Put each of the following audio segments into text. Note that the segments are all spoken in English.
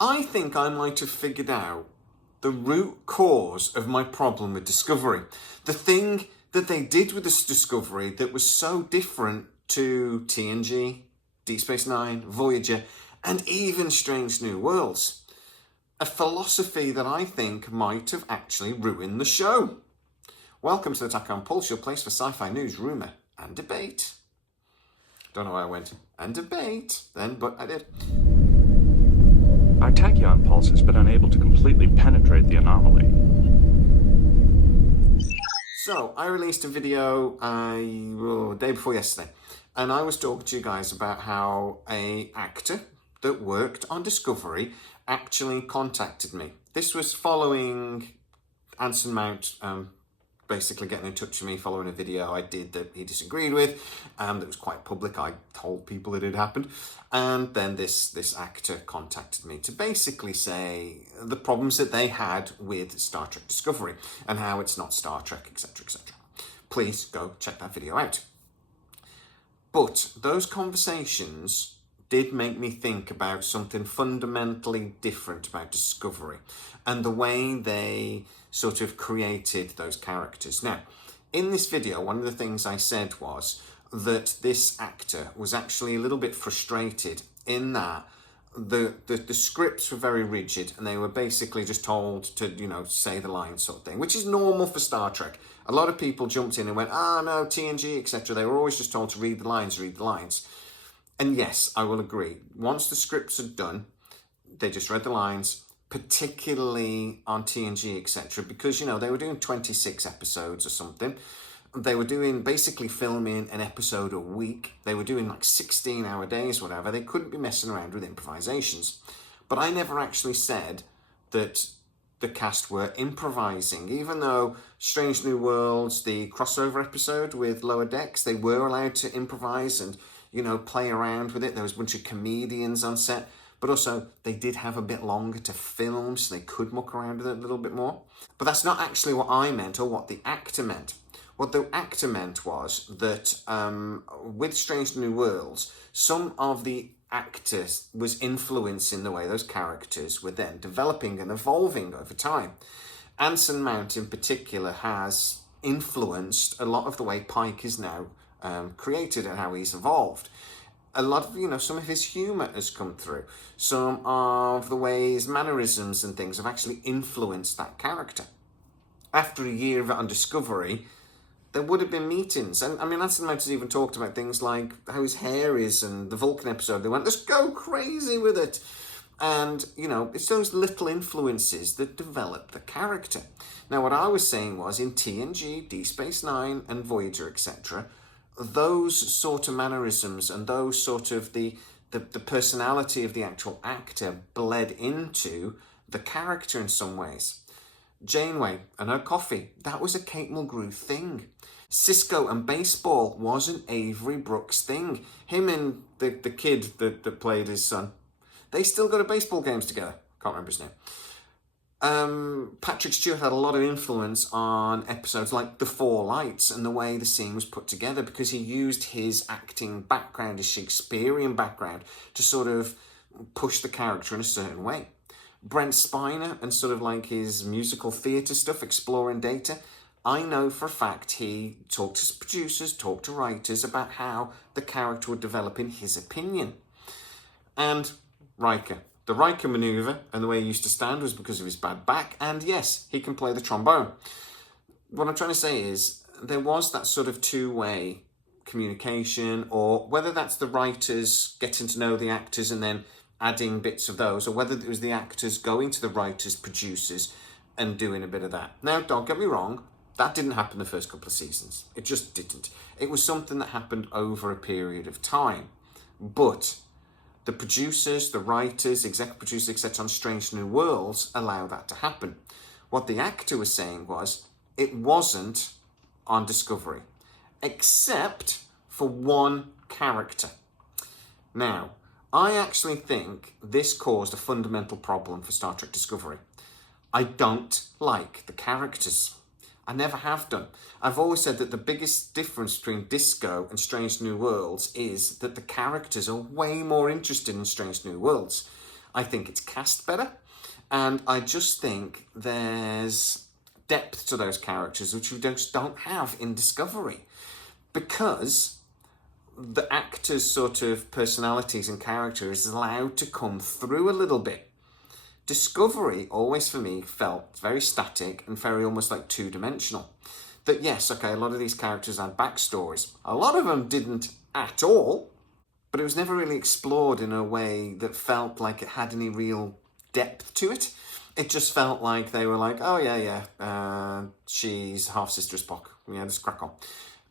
I think I might have figured out the root cause of my problem with Discovery. The thing that they did with this Discovery that was so different to TNG, Deep Space Nine, Voyager, and even Strange New Worlds. A philosophy that I think might have actually ruined the show. Welcome to the Tachyon Pulse, your place for sci-fi news, rumour, and debate. Don't know why I went and debate then, but I did. Our tachyon pulse has been unable to completely penetrate the anomaly. So, I released a video day before yesterday, and I was talking to you guys about how an actor that worked on Discovery actually contacted me. This was following Anson Mount basically getting in touch with me following a video I did that he disagreed with, that was quite public. I told people it had happened, and then this actor contacted me to basically say the problems that they had with Star Trek Discovery and how it's not Star Trek, etc, etc. Please go check that video out. But those conversations did make me think about something fundamentally different about Discovery and the way they sort of created those characters. Now, in this video, one of the things I said was that this actor was actually a little bit frustrated in that the scripts were very rigid and they were basically just told to, say the lines sort of thing, which is normal for Star Trek. A lot of people jumped in and went, no, TNG, etc. They were always just told to read the lines. And yes, I will agree. Once the scripts are done, they just read the lines, particularly on TNG, etc. Because, they were doing 26 episodes or something. They were doing, basically filming an episode a week. They were doing like 16-hour days, whatever. They couldn't be messing around with improvisations. But I never actually said that the cast were improvising, even though Strange New Worlds, the crossover episode with Lower Decks, they were allowed to improvise and play around with it. There was a bunch of comedians on set, but also they did have a bit longer to film, so they could muck around with it a little bit more. But that's not actually what I meant or what the actor meant. What the actor meant was that with Strange New Worlds, some of the actors was influencing the way those characters were then developing and evolving over time. Anson Mount in particular has influenced a lot of the way Pike is now created and how he's evolved. A lot of, some of his humour has come through. Some of the ways, mannerisms and things have actually influenced that character. After a year of it on Discovery, there would have been meetings. And Anson Mount has even talked about things like how his hair is, and the Vulcan episode, they went, let's go crazy with it. And, it's those little influences that develop the character. Now, what I was saying was in TNG, Deep Space Nine and Voyager, etc., those sort of mannerisms and those sort of the personality of the actual actor bled into the character in some ways. Janeway and her coffee, that was a Kate Mulgrew thing. Cisco and baseball was an Avery Brooks thing. Him and the kid that played his son, they still go to baseball games together. Can't remember his name. Patrick Stewart had a lot of influence on episodes like The Four Lights and the way the scene was put together, because he used his acting background, his Shakespearean background, to sort of push the character in a certain way. Brent Spiner and sort of like his musical theatre stuff, Exploring Data, I know for a fact he talked to producers, talked to writers about how the character would develop in his opinion. And Riker. The Riker manoeuvre and the way he used to stand was because of his bad back, and yes, he can play the trombone. What I'm trying to say is there was that sort of two-way communication, or whether that's the writers getting to know the actors and then adding bits of those, or whether it was the actors going to the writers, producers, and doing a bit of that. Now, don't get me wrong, that didn't happen the first couple of seasons. It just didn't. It was something that happened over a period of time. But the producers, the writers, executive producers, etc. on Strange New Worlds allow that to happen. What the actor was saying was, it wasn't on Discovery, except for one character. Now, I actually think this caused a fundamental problem for Star Trek Discovery. I don't like the characters. I never have done. I've always said that the biggest difference between Disco and Strange New Worlds is that the characters are way more interested in Strange New Worlds. I think it's cast better. And I just think there's depth to those characters which we just don't have in Discovery, because the actors' sort of personalities and characters is allowed to come through a little bit. Discovery always for me felt very static and very almost like two-dimensional. That yes, okay, a lot of these characters had backstories. A lot of them didn't at all, but it was never really explored in a way that felt like it had any real depth to it. It just felt like they were like, oh yeah, she's half-sister Spock. Yeah, let's crack on.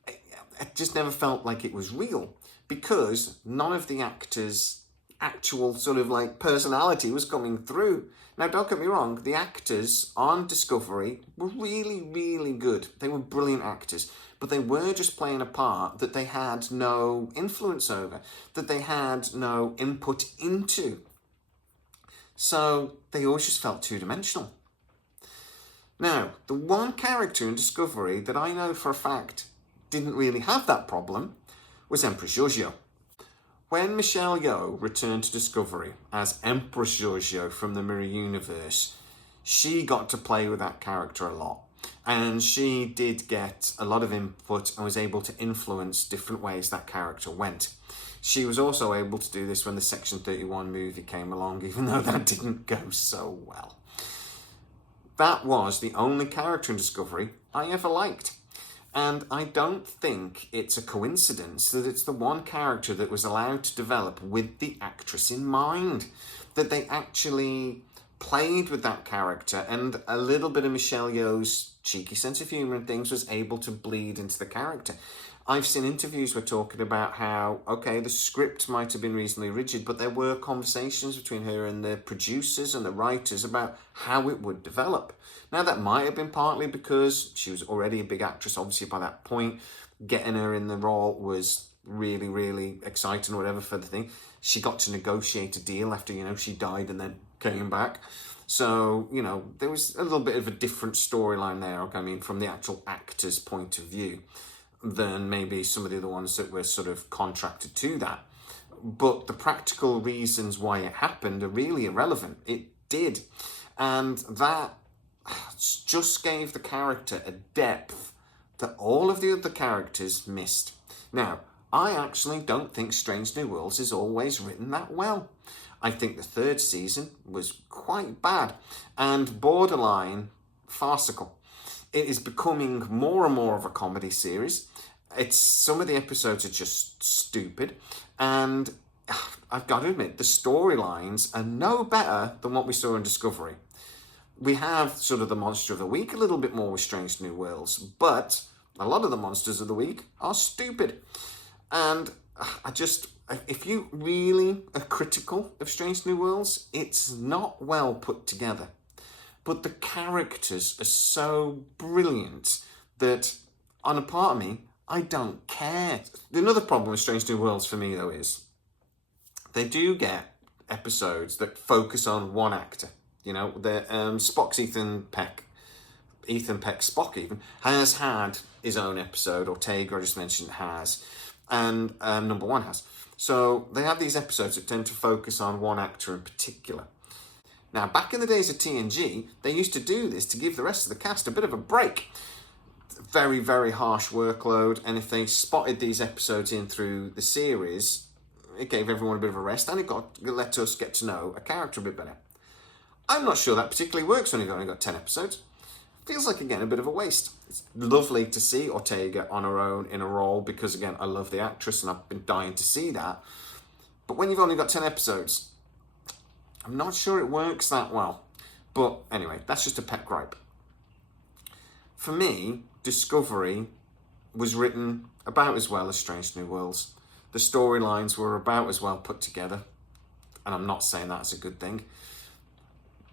It just never felt like it was real, because none of the actors' actual sort of like personality was coming through. Now, don't get me wrong, the actors on Discovery were really, really good. They were brilliant actors, but they were just playing a part that they had no influence over, that they had no input into. So they always just felt two-dimensional. Now, the one character in Discovery that I know for a fact didn't really have that problem was Empressio. When Michelle Yeoh returned to Discovery as Empressio from the Mirror Universe, she got to play with that character a lot. And she did get a lot of input and was able to influence different ways that character went. She was also able to do this when the Section 31 movie came along, even though that didn't go so well. That was the only character in Discovery I ever liked. And I don't think it's a coincidence that it's the one character that was allowed to develop with the actress in mind. That they actually played with that character, and a little bit of Michelle Yeoh's cheeky sense of humour and things was able to bleed into the character. I've seen interviews where talking about how, okay, the script might have been reasonably rigid, but there were conversations between her and the producers and the writers about how it would develop. Now, that might have been partly because she was already a big actress, obviously, by that point. Getting her in the role was really, really exciting or whatever for the thing. She got to negotiate a deal after, she died and then came back. So, there was a little bit of a different storyline there, from the actual actor's point of view, than maybe some of the other ones that were sort of contracted to that. But the practical reasons why it happened are really irrelevant. It did. And that just gave the character a depth that all of the other characters missed. Now, I actually don't think Strange New Worlds is always written that well. I think the third season was quite bad and borderline farcical. It is becoming more and more of a comedy series. Some of the episodes are just stupid, and I've got to admit, the storylines are no better than what we saw in Discovery. We have sort of the monster of the week a little bit more with Strange New Worlds, but a lot of the monsters of the week are stupid. And if you really are critical of Strange New Worlds, it's not well put together. But the characters are so brilliant that, on a part of me, I don't care. Another problem with Strange New Worlds for me, though, is they do get episodes that focus on one actor. Spock's Ethan Peck, Spock even, has had his own episode. Ortega, I just mentioned, has. And number one has. So they have these episodes that tend to focus on one actor in particular. Now, back in the days of TNG, they used to do this to give the rest of the cast a bit of a break. Very, very harsh workload, and if they spotted these episodes in through the series, it gave everyone a bit of a rest, and it let us get to know a character a bit better. I'm not sure that particularly works when you've only got 10 episodes. Feels like, again, a bit of a waste. It's lovely to see Ortega on her own in a role, because, again, I love the actress, and I've been dying to see that. But when you've only got 10 episodes, I'm not sure it works that well. But anyway, that's just a pet gripe. For me, Discovery was written about as well as Strange New Worlds. The storylines were about as well put together. And I'm not saying that's a good thing.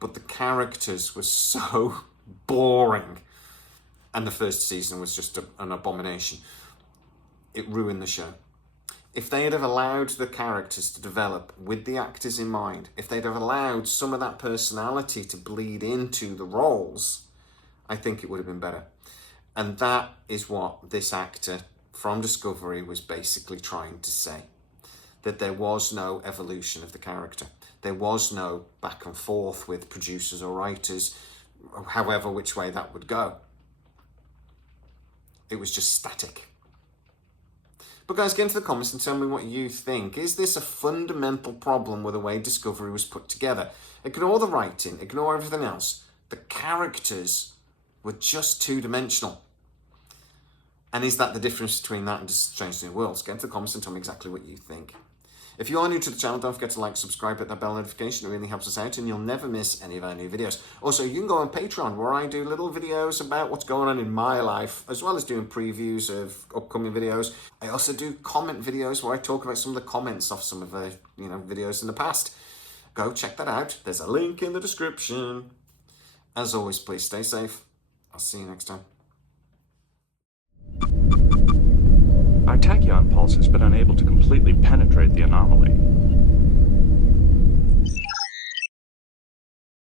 But the characters were so boring. And the first season was just an abomination. It ruined the show. If they had have allowed the characters to develop with the actors in mind, if they'd have allowed some of that personality to bleed into the roles, I think it would have been better. And that is what this actor from Discovery was basically trying to say. That there was no evolution of the character. There was no back and forth with producers or writers, however which way that would go. It was just static. But guys, get into the comments and tell me what you think. Is this a fundamental problem with the way Discovery was put together? Ignore the writing, ignore everything else. The characters were just two-dimensional. And is that the difference between that and Strange New Worlds? Get into the comments and tell me exactly what you think. If you are new to the channel, don't forget to like, subscribe, hit that bell notification. It really helps us out and you'll never miss any of our new videos. Also, you can go on Patreon where I do little videos about what's going on in my life, as well as doing previews of upcoming videos. I also do comment videos where I talk about some of the comments off some of the videos in the past. Go check that out. There's a link in the description. As always, please stay safe. I'll see you next time. Our tachyon pulse has been unable to completely penetrate the anomaly.